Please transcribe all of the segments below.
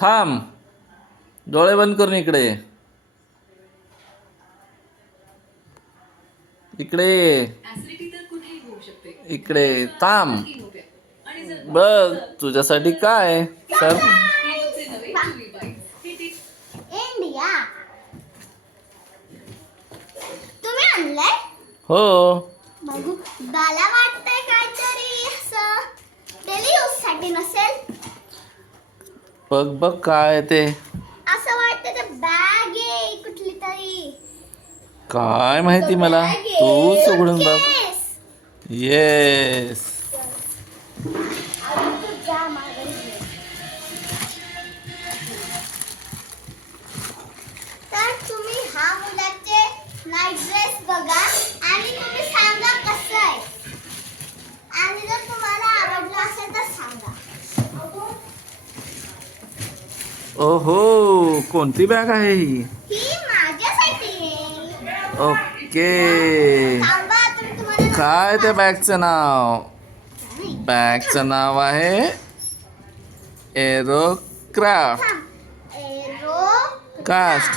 थांब, डोळे बंद करून इकडे इकडे इकडे थांब. बघ तुझ्यासाठी काय सर. इंडिया तुम्ही आणलंय? हो. बघू मला वाटतंय काहीतरी असं डेली यूज साठी नसेल. बघ बघ काय ते. असं वाटतं ते बॅग आहे कुठली तरी. काय माहिती मला, तूच उघडून बघ. येस. तर तुम्ही हा मुलाचे नाईट ड्रेस बघा आणि तुम्ही सांगा कसं आहे. आणि जर तुम्हाला आवडलं असेल तर सांगा. ओहो, कोणती बॅग आहे ही? ही माझ्यासाठी आहे. ओके. थांबा, तर तुम्हाला काय त्या बॅगचं नाव? बॅगचं नाव आहे एरोक्राफ्ट कास्ट.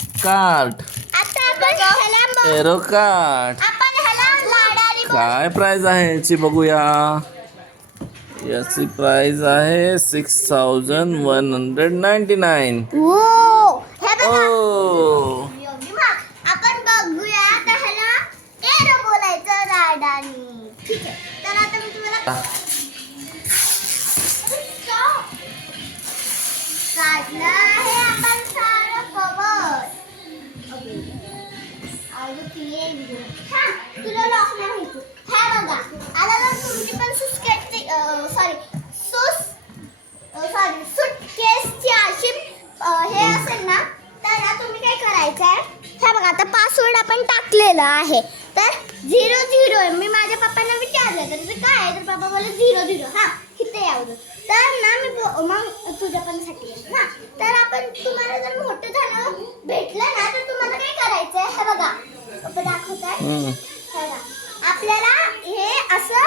एरोकार्ट. आता आपण ह्याला एरोकार्ट. लाडाने काय प्राइस आहे याची बघूया. याची प्राइस आहे 6199. हे बघा. ओ एवढी महाग. आपण बघूया तर ह्याला एरो बोलायचं लाडाने. ठीक आहे. तर आता मी तुम्हाला काढलं आहे आपण सारं कवर. तुला लॉक नाही माहिती. हे बघा आता जर तुमची पण सुटकेसची अशी हे असेल ना तर ना तुम्ही काय करायचं आहे. हे बघा आता पासवर्ड आपण टाकलेला आहे तर 00. मी माझ्या पप्पांना विचारलं तर ते काय आहे तर पप्पा बोलले 00. हा किती यावं तर ना मी मग तुझ्या पण साठी आहे ना. तर आपण तुम्हाला जर मोठं झालं भेटलं ना तर तुम्हाला काय करायचं आहे. हे बघा पप्पा दाखवताय. हे बघा आपल्याला हे असं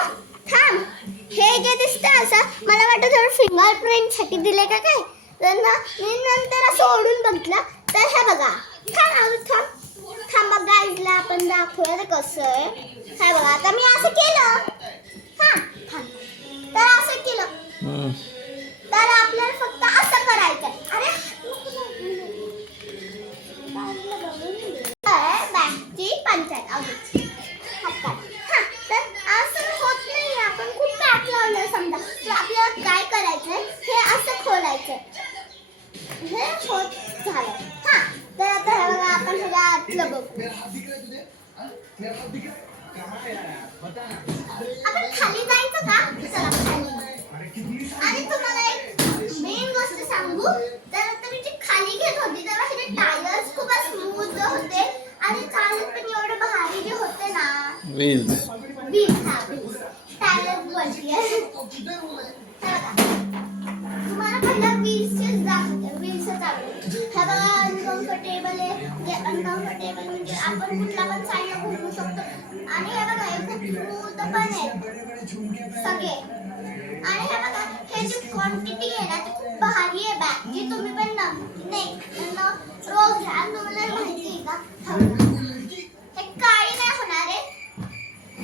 थांब. हे जे दिसतं असं मला वाटतं थोडं फिंगरप्रिंट साठी दिले का काय. तर ना मी नंतर असं ओढून बघितलं तर हे बघा. थांबा गाईजला आपण दाखवूया ते कसं आहे. हे बघा आता मी असं केलं. हा थांब. तर असं केलं तर आपल्याला फक्त असं करायचं. अरे बॅगची पंचायत तर असं होत नाही. आपण खूप पॅक लावलं समजा तर आपल्याला काय करायचंय हे असं खोलायचं. हे होत झालं. हा तर आता हे बघा आपण ह्याला आतलं बघू. आपण खाली जायचं का. चला खाली. आणि तुम्हाला एक मेन गोष्ट सांगू तर आता मी जी खाली घेत होती तेव्हा हे टायर्स खूप स्मूथ होते आणि चालत पण एवढे भारी जे होते ना. व्हील्स. टायर्स वरती तुम्हाला पहिला व्हील्सच दाखवते. व्हील्सच आवडते. हे बघा अनकम्फर्टेबल आहे. जे अनकम्फर्टेबल म्हणजे आपण कुठला पण साईडला घुमू शकतो. आणि हे बघा हे खूप स्मूथ पण आहे सगळे. आणि हे बघा हे जी क्वांटिटी आहे ना ती खूप भारी आहे. बॅग जी तुम्ही पण रोज घ्या. तुम्हाला माहिती आहे का हे काळी नाही होणार आहे.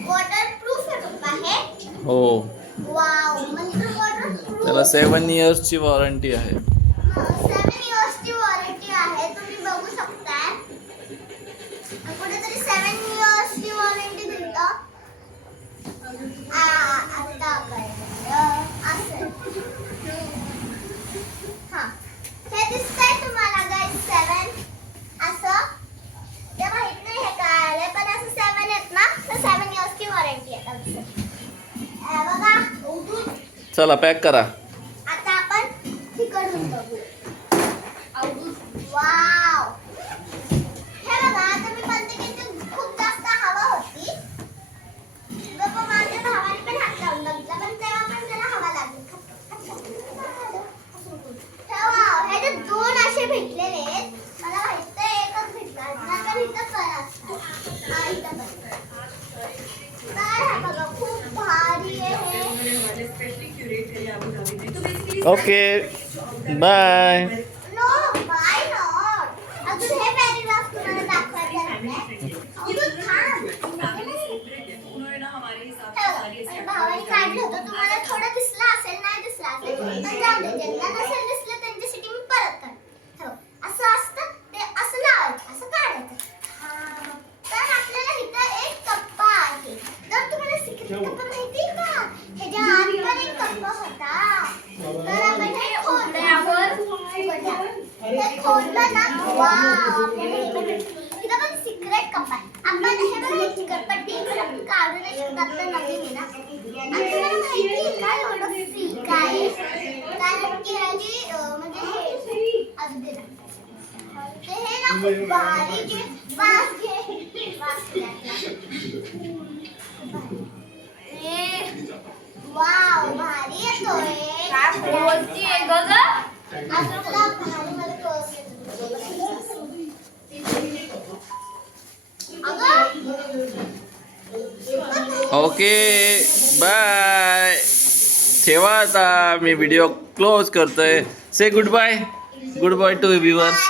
वॉटरप्रूफ आहे पप्पा हे. हो. वाव म्हणजे वॉटरप्रूफ. त्याला 7 इयर्सची वॉरंटी आहे. 7 इयर्सची वॉरंटी आहे. तुम्ही बघू शकता. कुठेतरी 7 इयर्सची वॉरंटी दिलं. आता असं हा हे दिसतंय तुम्हाला गाईस 7 असं. ते माहित नाही हे काय आलंय पण असं 7 आहेत ना तर 7 इयर्सची वॉरंटी आहे. बघा चला पॅक करा. आता आपण तिकडून बघू. वाव हे बघा आता मी म्हणते की इथे खूप जास्त हवा होती. बाबा माझ्या भावाने पण हात लावून बघितला पण तेव्हा पण त्याला हवा लागली. हे जे 2 असे भेटलेले आहेत मला माहिती एकच भेटला नंतर इथं पण इथं पण. तर हे बघा खूप भारी आहे. Okay bye. No bye not. अजून हे पॅराग्राफ तुम्हाला दाखवायचं आहे. अजून थांब. भावाने काढलं होतं, तुम्हाला थोडं दिसलं असेल, नाही दिसलं असेल तर जाऊ दे. ज्यांना नसेल दिसलं त्यांच्यासाठी मी परत काढ. असं असतं ते, असं लावायचं, असं काढायचं. तर आपल्याला इथं एक कप्पा आहे. तर तुम्हाला सिक्रेट कप्पा माहिती आहे का? ह्याच्या आत पण एक कप्पा होता. तर आपण हे खोललं ना, वाव, इथं पण सिक्रेट कप्पा आहे. आपण हे बघा, चिकटपट्टी पण आपण काढू नाही शकत, आता नवीन आहे ना. आणि तुम्हाला माहिती आहे का एवढं फ्री काय? कारण की ह्याची म्हणजे हे अजून दे ना. ते हे ना खूप भारी जे वास वाव, भारी येतोय. काय बोलतीये ग? असं तुला भारी मला कळत. Okay bye. ठेवा आता, मी व्हिडिओ क्लोज करतोय. Say good bye. Good bye to viewers.